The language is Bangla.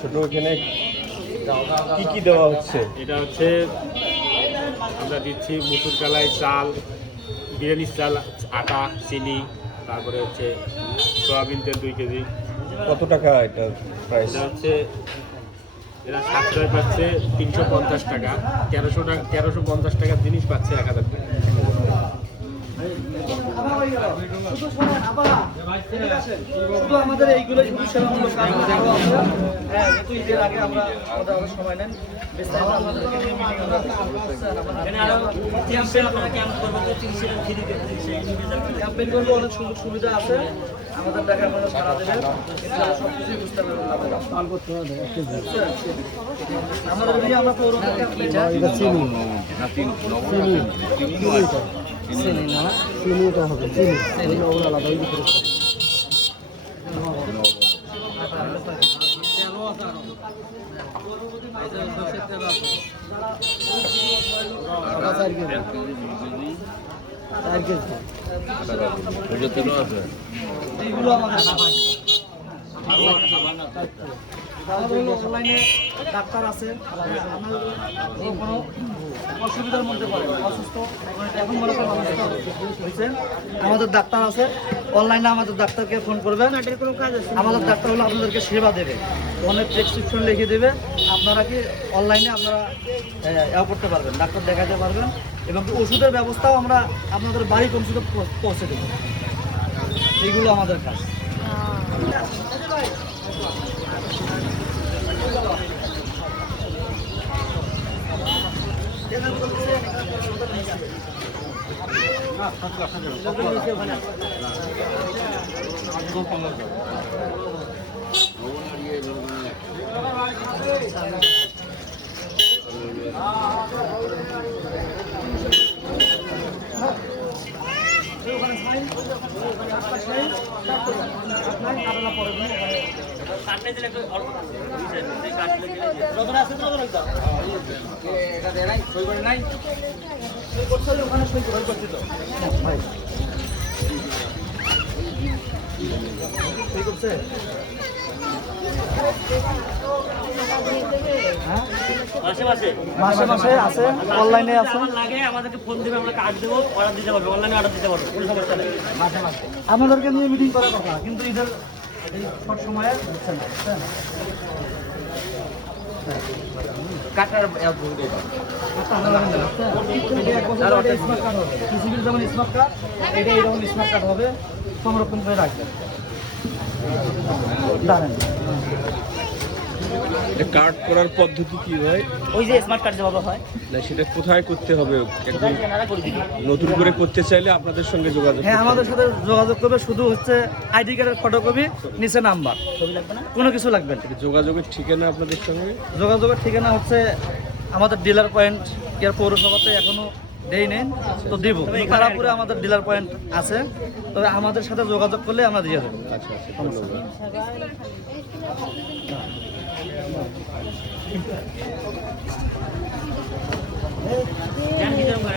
ছোট এখানে কি কি দেওয়া হচ্ছে? এটা হচ্ছে আমরা দিচ্ছি মুসুর কালাই, চাল, বিরিয়ানির চাল, আটা, চিনি, তারপরে হচ্ছে সয়াবিন তেল 2 কেজি। কত টাকা এটা প্রাইস? এটা হচ্ছে এরা সাশ্রয় পাচ্ছে 350 টাকা, 1350 টাকার জিনিস পাচ্ছে 1000 টাকা। শুধু আমাদের এইগুলো সেবামূলক কাজ যেহেতু ঈদের আগে আমরা আমাদের অনেক সময় নেন, ক্যাম্পেইন করবো, অনেক সুযোগ সুবিধা আছে, আমাদের টাকা আপনারা সারা দেবেন, সব কিছুই বুঝতে পারবেন। আমাদের নিয়ে আমরা পৌর চিনিটা হবে, চিনি আলাদা এইগুলো অনলাইনে ডাক্তার আছে, কোনো অসুবিধার মধ্যে পড়ে অসুস্থ এখন মনে করেন হয়েছেন, আমাদের ডাক্তার আছে, অনলাইনে আমাদের ডাক্তারকে ফোন করবেন, আমাদের ডাক্তার হলো আপনাদেরকে সেবা দেবে, অনেক প্রেসক্রিপশন লিখে দেবে, আপনারা কি অনলাইনে আপনারা করতে পারবেন, ডাক্তার দেখাতে পারবেন, এবং ওষুধের ব্যবস্থাও আমরা আপনাদের বাড়ি পৌঁছে পৌঁছে দেবো। এইগুলো আমাদের কাজ। মাসে মাসে আছে, অনলাইনে আছে, আমাদেরকে ফোন দেবে, আমরা কার্ড দেবো, অর্ডার দিতে পারবো, অনলাইনে অর্ডার দিতে পারবো, কোনো সমস্যা নেই। মাসে মাসে আমাদেরকে নিয়ে মিটিং করার কথা, কিন্তু ঈদের শর্ট সময়ে হচ্ছে না। কাটার স্মার্ট কার্ড হবে, কৃষিবির যেমন স্মার্ট কার্ড, এটা এরকম স্মার্ট কার্ড হবে, সংরক্ষণ করে রাখবেন। জানেন কার্ড করার পদ্ধতি কি হয়? ওই যে স্মার্ট কার্ড যেভাবে হয় না, সেটা কোথায় করতে হবে? একদম নতুন করে করতে চাইলে আপনাদের সঙ্গে যোগাযোগ। হ্যাঁ, আমাদের সাথে যোগাযোগ করবে, শুধু হচ্ছে আইডি কার্ডের ফটোকপি, নিচে নাম্বার, কোনো কিছু লাগবে না। যোগাযোগের ঠিকানা আপনাদের সঙ্গে? যোগাযোগের ঠিকানা হচ্ছে আমাদের ডিলার পয়েন্ট, এর পৌরসভাতে এখনো দেই নেই, তো দিব। তারাপুরে আমাদের ডিলার পয়েন্ট আছে, তবে আমাদের সাথে যোগাযোগ করলে আমরা দিয়ে দেবো। আচ্ছা আচ্ছা, ধন্যবাদ।